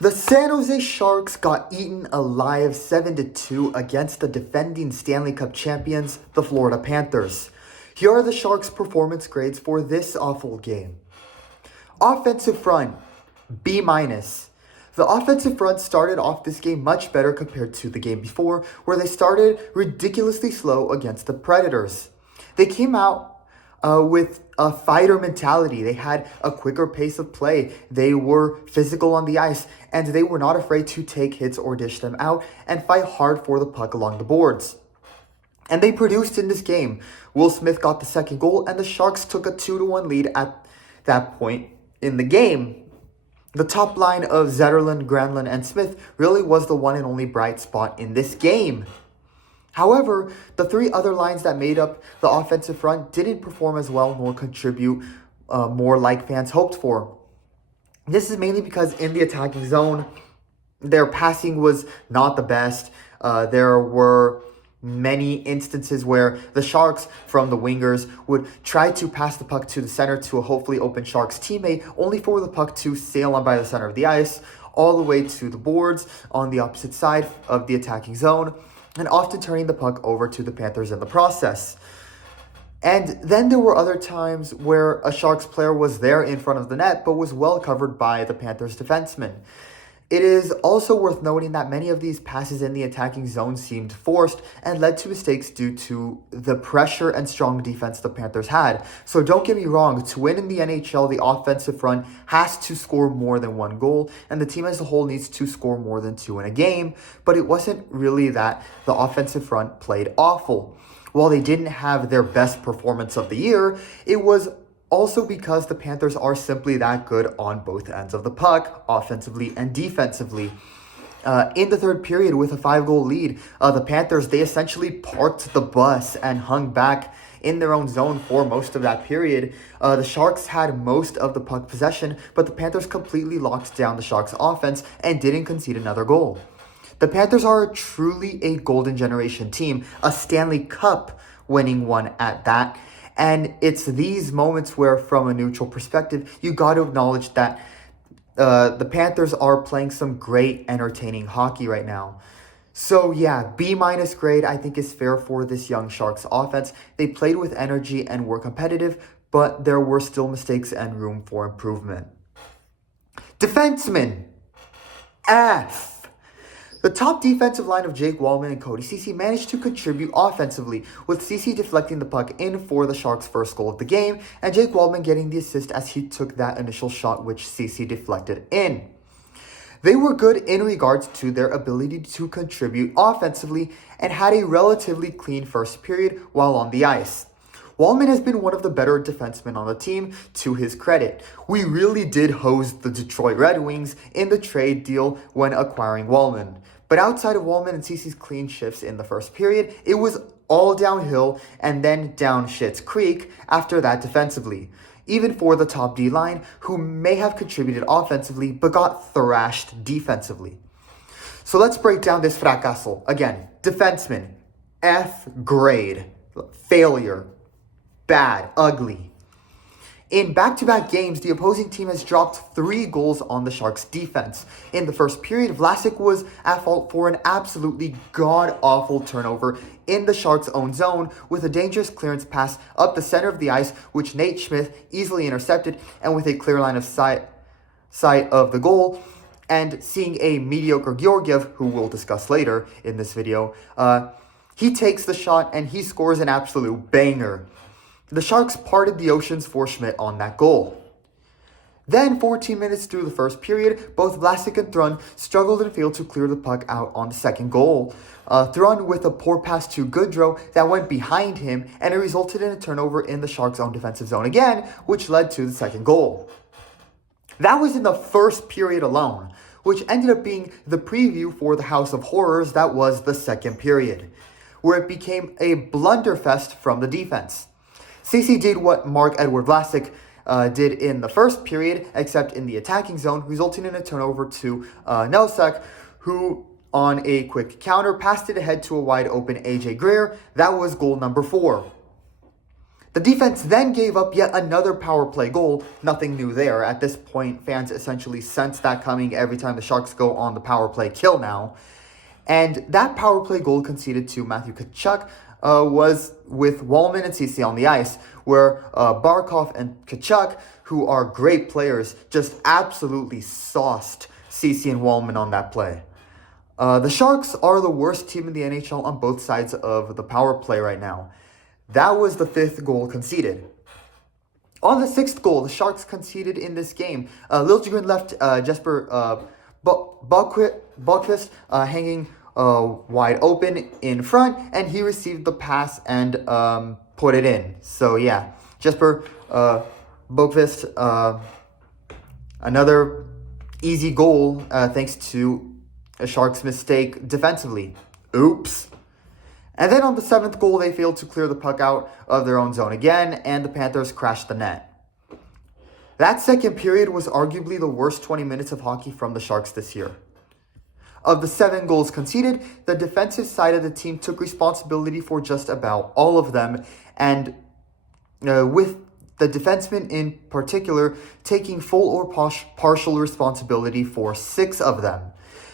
The San Jose Sharks got eaten alive 7-2 against the defending Stanley Cup champions, the Florida Panthers. Here are the Sharks' performance grades for this awful game. Offensive front, B-. The offensive front started off this game much better compared to the game before, where they started ridiculously slow against the Predators. They came out with a fighter mentality. They had a quicker pace of play. They were physical on the ice, and they were not afraid to take hits or dish them out and fight hard for the puck along the boards. And they produced in this game. Will Smith got the second goal, and the Sharks took a 2-1 lead at that point in the game. The top line of Zetterlund, Granlund, and Smith really was the one and only bright spot in this game. However, the three other lines that made up the offensive front didn't perform as well nor contribute more like fans hoped for. This is mainly because in the attacking zone, their passing was not the best. There were many instances where the Sharks from the wingers would try to pass the puck to the center to a hopefully open Sharks teammate, only for the puck to sail on by the center of the ice all the way to the boards on the opposite side of the attacking zone, and often turning the puck over to the Panthers in the process. And then there were other times where a Sharks player was there in front of the net, but was well covered by the Panthers defenseman. It is also worth noting that many of these passes in the attacking zone seemed forced and led to mistakes due to the pressure and strong defense the Panthers had. So don't get me wrong, to win in the NHL, the offensive front has to score more than one goal, and the team as a whole needs to score more than two in a game. But it wasn't really that the offensive front played awful. While they didn't have their best performance of the year, it was also because the Panthers are simply that good on both ends of the puck, offensively and defensively. In the third period, with a 5-goal lead, the Panthers, they essentially parked the bus and hung back in their own zone for most of that period. The Sharks had most of the puck possession, but the Panthers completely locked down the Sharks' offense and didn't concede another goal. The Panthers are truly a golden generation team, a Stanley Cup winning one at that. And it's these moments where, from a neutral perspective, you got to acknowledge that the Panthers are playing some great, entertaining hockey right now. So yeah, B- grade I think is fair for this young Sharks offense. They played with energy and were competitive, but there were still mistakes and room for improvement. Defensemen, F. The top defensive line of Jake Walman and Cody Ceci managed to contribute offensively, with Ceci deflecting the puck in for the Sharks' first goal of the game, and Jake Walman getting the assist as he took that initial shot which Ceci deflected in. They were good in regards to their ability to contribute offensively and had a relatively clean first period while on the ice. Walman has been one of the better defensemen on the team, to his credit. We really did hose the Detroit Red Wings in the trade deal when acquiring Walman. But outside of Walman and Ceci's clean shifts in the first period, it was all downhill and then down Schitt's Creek after that defensively. Even for the top D line, who may have contributed offensively but got thrashed defensively. So let's break down this fracaso. Again, defenseman, F grade, failure, bad, ugly. In back-to-back games, the opposing team has dropped 3 goals on the Sharks' defense. In the first period, Vlasic was at fault for an absolutely god-awful turnover in the Sharks' own zone with a dangerous clearance pass up the center of the ice, which Nate Schmidt easily intercepted, and with a clear line of sight of the goal, and seeing a mediocre Georgiev, who we'll discuss later in this video, he takes the shot and he scores an absolute banger. The Sharks parted the oceans for Schmidt on that goal. Then, 14 minutes through the first period, both Vlasic and Thrun struggled and failed to clear the puck out on the second goal. Thrun with a poor pass to Goodrow that went behind him, and it resulted in a turnover in the Sharks' own defensive zone again, which led to the second goal. That was in the first period alone, which ended up being the preview for the House of Horrors that was the second period, where it became a blunderfest from the defense. Ceci did what Marc-Edouard Vlasic did in the first period, except in the attacking zone, resulting in a turnover to Nelsak, who on a quick counter passed it ahead to a wide open AJ Greer. That was goal number 4. The defense then gave up yet another power play goal. Nothing new there. At this point, fans essentially sense that coming every time the Sharks go on the power play kill now. And that power play goal conceded to Matthew Tkachuk was with Wallman and Ceci on the ice, where Barkov and Tkachuk, who are great players, just absolutely sauced Ceci and Wallman on that play. The Sharks are the worst team in the NHL on both sides of the power play right now. That was the 5th goal conceded. On the 6th goal, the Sharks conceded in this game. Liljegren left Jesper Bokvist hanging wide open in front, and he received the pass and put it in. So yeah, Jesper Bokvist, another easy goal thanks to a Sharks mistake defensively. Oops. And then on the 7th goal, they failed to clear the puck out of their own zone again, and the Panthers crashed the net. That second period was arguably the worst 20 minutes of hockey from the Sharks this year. Of the 7 goals conceded, the defensive side of the team took responsibility for just about all of them, and with the defensemen in particular taking full or partial responsibility for 6 of them.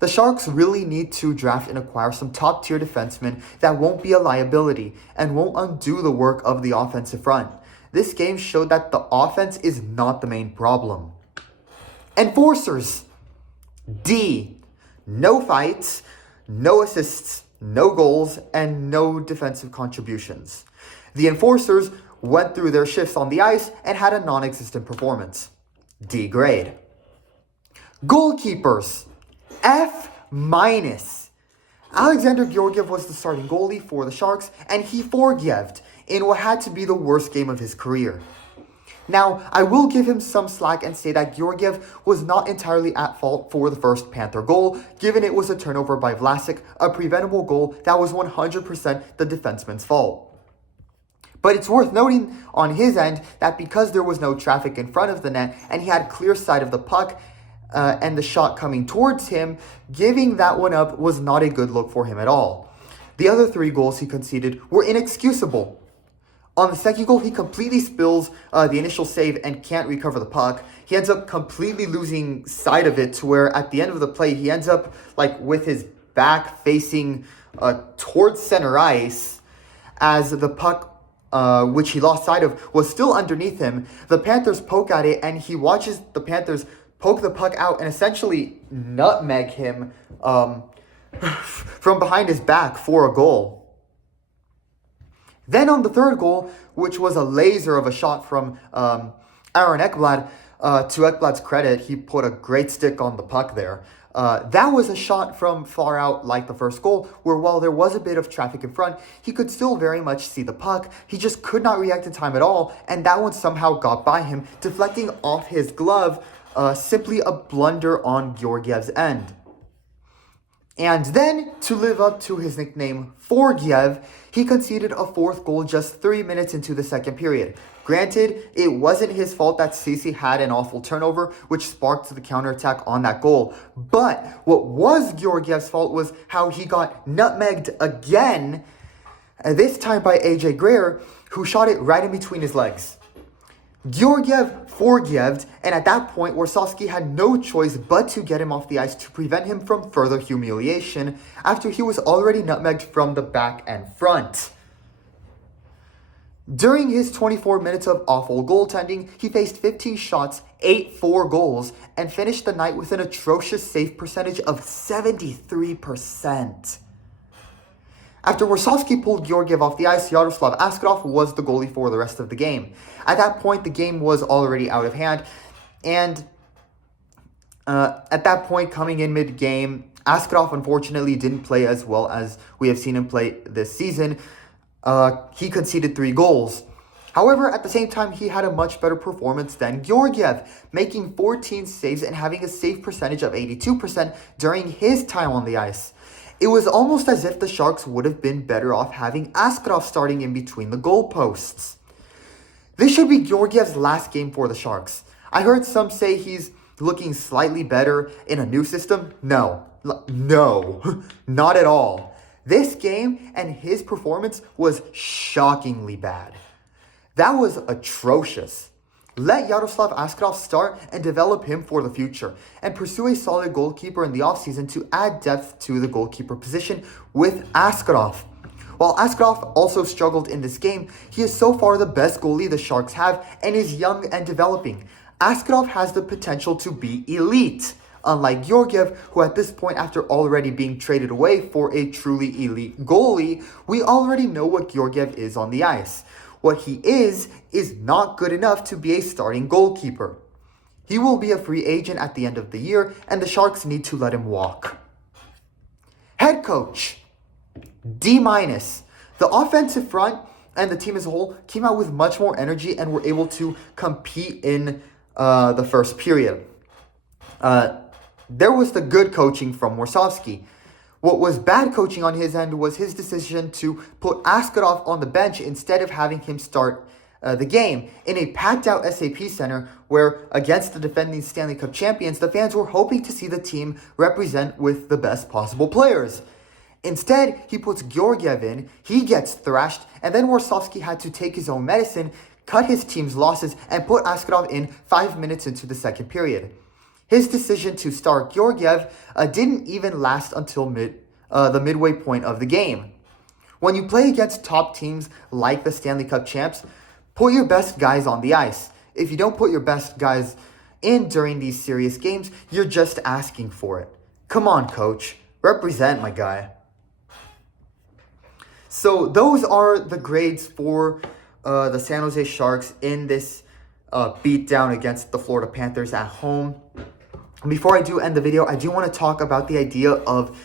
The Sharks really need to draft and acquire some top-tier defensemen that won't be a liability and won't undo the work of the offensive front. This game showed that the offense is not the main problem. Enforcers. D. No fights, no assists, no goals, and no defensive contributions. The Enforcers went through their shifts on the ice and had a non-existent performance. D grade. Goalkeepers. F-. Alexander Georgiev was the starting goalie for the Sharks, and he forgieved in what had to be the worst game of his career. Now, I will give him some slack and say that Georgiev was not entirely at fault for the first Panther goal, given it was a turnover by Vlasic, a preventable goal that was 100% the defenseman's fault. But it's worth noting on his end that because there was no traffic in front of the net and he had clear sight of the puck, and the shot coming towards him, giving that one up was not a good look for him at all. The other 3 goals he conceded were inexcusable. On the second goal, he completely spills the initial save and can't recover the puck. He ends up completely losing sight of it to where at the end of the play, he ends up like with his back facing towards center ice as the puck, which he lost sight of, was still underneath him. The Panthers poke at it and he watches the Panthers poke the puck out and essentially nutmeg him from behind his back for a goal. Then on the 3rd goal, which was a laser of a shot from Aaron Ekblad, to Ekblad's credit, he put a great stick on the puck there. That was a shot from far out like the first goal, where while there was a bit of traffic in front, he could still very much see the puck. He just could not react in time at all, and that one somehow got by him, deflecting off his glove, simply a blunder on Georgiev's end. And then, to live up to his nickname, Forgiev, he conceded a 4th goal just 3 minutes into the second period. Granted, it wasn't his fault that Ceci had an awful turnover, which sparked the counterattack on that goal. But what was Georgiev's fault was how he got nutmegged again, this time by AJ Greer, who shot it right in between his legs. Georgiev forgieved, and at that point, Warsawski had no choice but to get him off the ice to prevent him from further humiliation after he was already nutmegged from the back and front. During his 24 minutes of awful goaltending, he faced 15 shots, 8 goals, and finished the night with an atrocious save percentage of 73%. After Warsawski pulled Georgiev off the ice, Yaroslav Askarov was the goalie for the rest of the game. At that point, the game was already out of hand, and at that point, coming in mid-game, Askarov unfortunately didn't play as well as we have seen him play this season. He conceded 3 goals. However, at the same time, he had a much better performance than Georgiev, making 14 saves and having a save percentage of 82% during his time on the ice. It was almost as if the Sharks would have been better off having Askarov starting in between the goalposts. This should be Georgiev's last game for the Sharks. I heard some say he's looking slightly better in a new system. No, not at all. This game and his performance was shockingly bad. That was atrocious. Let Yaroslav Askarov start and develop him for the future, and pursue a solid goalkeeper in the offseason to add depth to the goalkeeper position with Askarov. While Askarov also struggled in this game, he is so far the best goalie the Sharks have and is young and developing. Askarov has the potential to be elite. Unlike Georgiev, who at this point, after already being traded away for a truly elite goalie, we already know what Georgiev is on the ice. What he is not good enough to be a starting goalkeeper. He will be a free agent at the end of the year, and the Sharks need to let him walk. Head coach, D-. The offensive front and the team as a whole came out with much more energy and were able to compete in the first period. There was the good coaching from Warsawski. What was bad coaching on his end was his decision to put Askarov on the bench instead of having him start the game in a packed out SAP Center where, against the defending Stanley Cup champions, the fans were hoping to see the team represent with the best possible players. Instead, he puts Georgiev in, he gets thrashed, and then Warsawski had to take his own medicine, cut his team's losses, and put Askarov in 5 minutes into the second period. His decision to start Georgiev didn't even last until the midway point of the game. When you play against top teams like the Stanley Cup champs, put your best guys on the ice. If you don't put your best guys in during these serious games, you're just asking for it. Come on, coach. Represent, my guy. So those are the grades for the San Jose Sharks in this beatdown against the Florida Panthers at home. Before I do end the video, I do want to talk about the idea of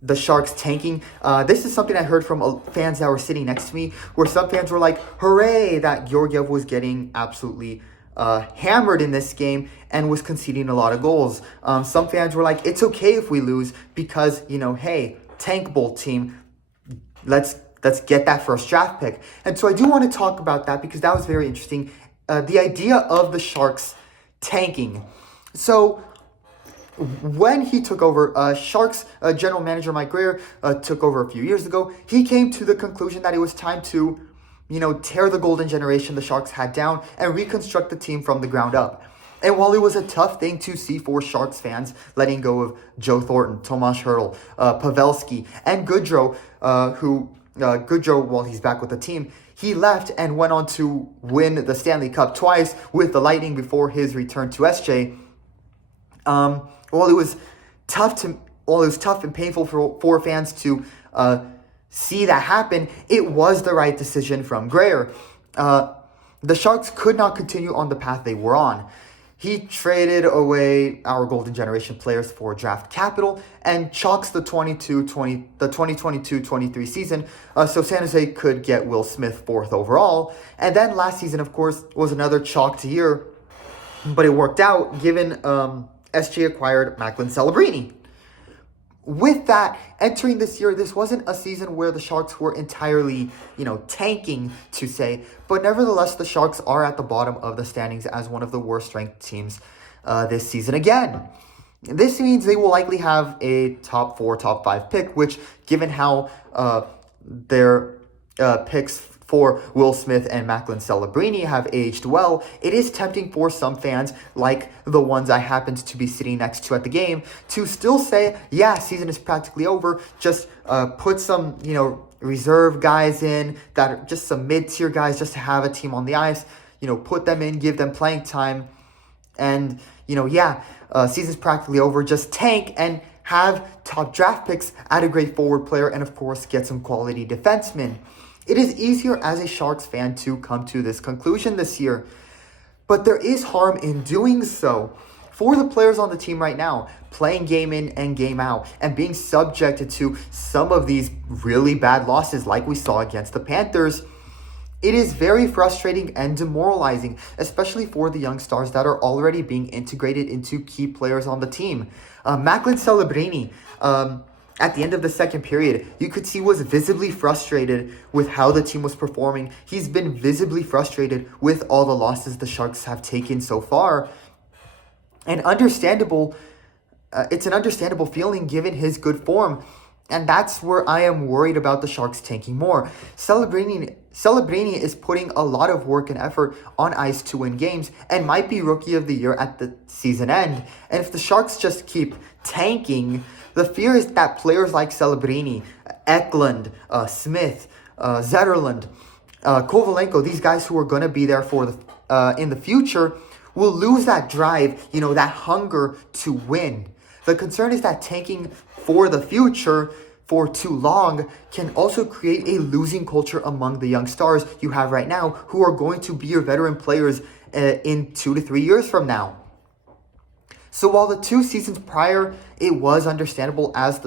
the Sharks tanking. This is something I heard from fans that were sitting next to me, where some fans were like, hooray, that Georgiev was getting absolutely hammered in this game and was conceding a lot of goals. Some fans were like, it's okay if we lose because, hey, tank bowl team, let's get that first draft pick. And so I do want to talk about that because that was very interesting. The idea of the Sharks tanking. So when he took over, Sharks general manager Mike Grier took over a few years ago. He came to the conclusion that it was time to, tear the golden generation the Sharks had down and reconstruct the team from the ground up. And while it was a tough thing to see for Sharks fans, letting go of Joe Thornton, Tomas Hertl, Pavelski, and Goodrow, Goodrow, while he's back with the team, he left and went on to win the Stanley Cup twice with the Lightning before his return to SJ. While it was tough and painful for fans to see that happen, it was the right decision from Grier. The Sharks could not continue on the path they were on. He traded away our golden generation players for draft capital and chalks the 2022-23 season so San Jose could get Will Smith 4th overall. And then last season, of course, was another chalked year, but it worked out given SJ acquired Macklin Celebrini. With that, entering this year, this wasn't a season where the Sharks were entirely, tanking, to say. But nevertheless, the Sharks are at the bottom of the standings as one of the worst-ranked teams this season again. This means they will likely have a top 4, top 5 pick, which, given how their picks for Will Smith and Macklin Celebrini have aged well, it is tempting for some fans, like the ones I happened to be sitting next to at the game, to still say, yeah, season is practically over, just put some, reserve guys in, that are just some mid-tier guys just to have a team on the ice, put them in, give them playing time, and, season's practically over, just tank and have top draft picks, add a great forward player, and of course, get some quality defensemen. It is easier as a Sharks fan to come to this conclusion this year, but there is harm in doing so. For the players on the team right now, playing game in and game out, and being subjected to some of these really bad losses like we saw against the Panthers, it is very frustrating and demoralizing, especially for the young stars that are already being integrated into key players on the team. Macklin Celebrini, at the end of the second period, you could see was visibly frustrated with how the team was performing. He's been visibly frustrated with all the losses the Sharks have taken so far. And it's an understandable feeling given his good form. And that's where I am worried about the Sharks tanking more. Celebrini is putting a lot of work and effort on ice to win games and might be Rookie of the Year at the season end. And if the Sharks just keep tanking, the fear is that players like Celebrini, Eklund, Smith, Zetterlund, Kovalenko, these guys who are going to be there for in the future, will lose that drive, that hunger to win. The concern is that tanking for the future for too long can also create a losing culture among the young stars you have right now who are going to be your veteran players in 2 to 3 years from now. So while the 2 seasons prior, it was understandable as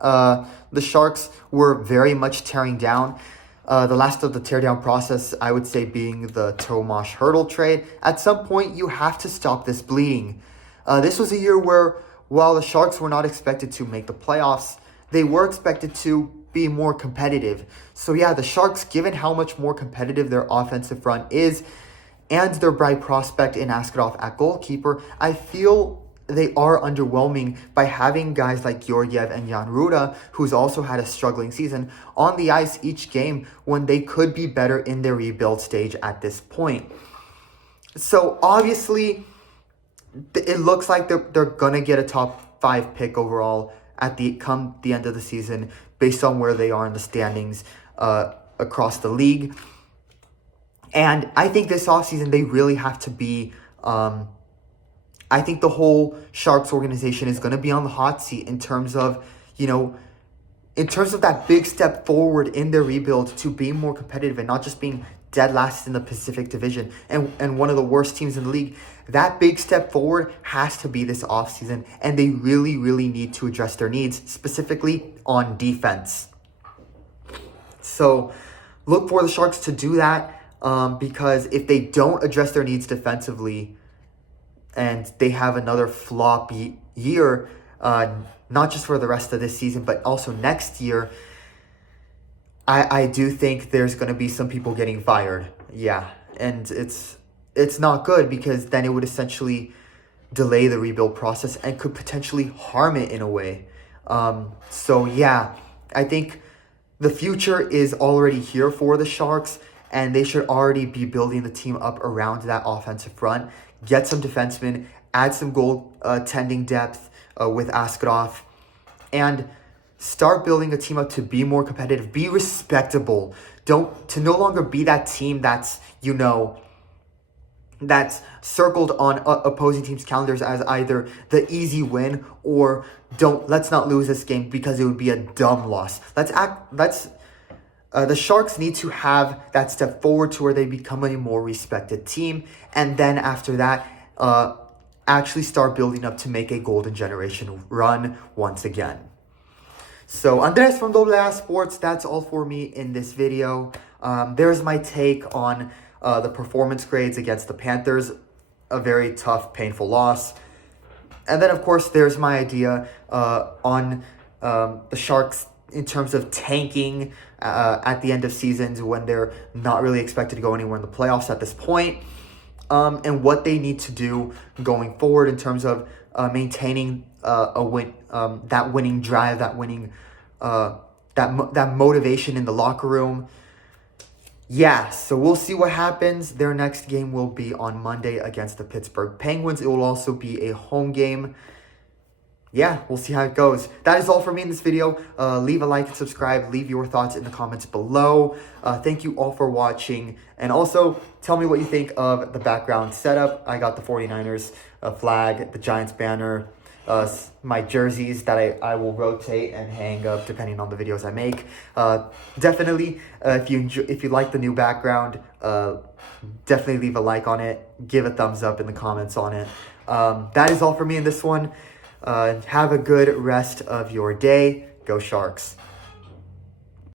the Sharks were very much tearing down. The last of the teardown process, I would say, being the Tomas Hertl trade. At some point, you have to stop this bleeding. This was a year where, while the Sharks were not expected to make the playoffs, they were expected to be more competitive. So yeah, the Sharks, given how much more competitive their offensive front is, and their bright prospect in Askarov at goalkeeper, I feel they are underwhelming by having guys like Georgiev and Jan Ruda, who's also had a struggling season, on the ice each game when they could be better in their rebuild stage at this point. So obviously, it looks like they're going to get a top 5 pick overall come the end of the season based on where they are in the standings across the league. And I think this offseason they really have to be... I think the whole Sharks organization is going to be on the hot seat in terms of, that big step forward in their rebuild to be more competitive and not just being dead last in the Pacific Division and one of the worst teams in the league. That big step forward has to be this offseason, and they really, really need to address their needs, specifically on defense. So look for the Sharks to do that because if they don't address their needs defensively, and they have another floppy year, not just for the rest of this season, but also next year, I do think there's going to be some people getting fired. Yeah, and it's not good because then it would essentially delay the rebuild process and could potentially harm it in a way. So yeah, I think the future is already here for the Sharks, and they should already be building the team up around that offensive front. Get some defensemen, add some goaltending depth with Askarov, and start building a team up to be more competitive, be respectable. To no longer be that team that's circled on opposing teams' calendars as either the easy win or let's not lose this game because it would be a dumb loss. The Sharks need to have that step forward to where they become a more respected team. And then after that, actually start building up to make a golden generation run once again. So Andres from AA Sports, that's all for me in this video. There's my take on the performance grades against the Panthers. A very tough, painful loss. And then, of course, there's my idea on the Sharks in terms of tanking at the end of seasons when they're not really expected to go anywhere in the playoffs at this point, and what they need to do going forward in terms of maintaining that winning drive, that winning that motivation in the locker room. Yeah, so we'll see what happens. Their next game will be on Monday against the Pittsburgh Penguins. It will also be a home game. Yeah, we'll see how it goes. That is all for me in this video. Leave a like and subscribe. Leave your thoughts in the comments below. Thank you all for watching. And also, tell me what you think of the background setup. I got the 49ers flag, the Giants banner, my jerseys that I will rotate and hang up depending on the videos I make. Definitely, if you like the new background, definitely leave a like on it. Give a thumbs up in the comments on it. That is all for me in this one. Have a good rest of your day. Go Sharks.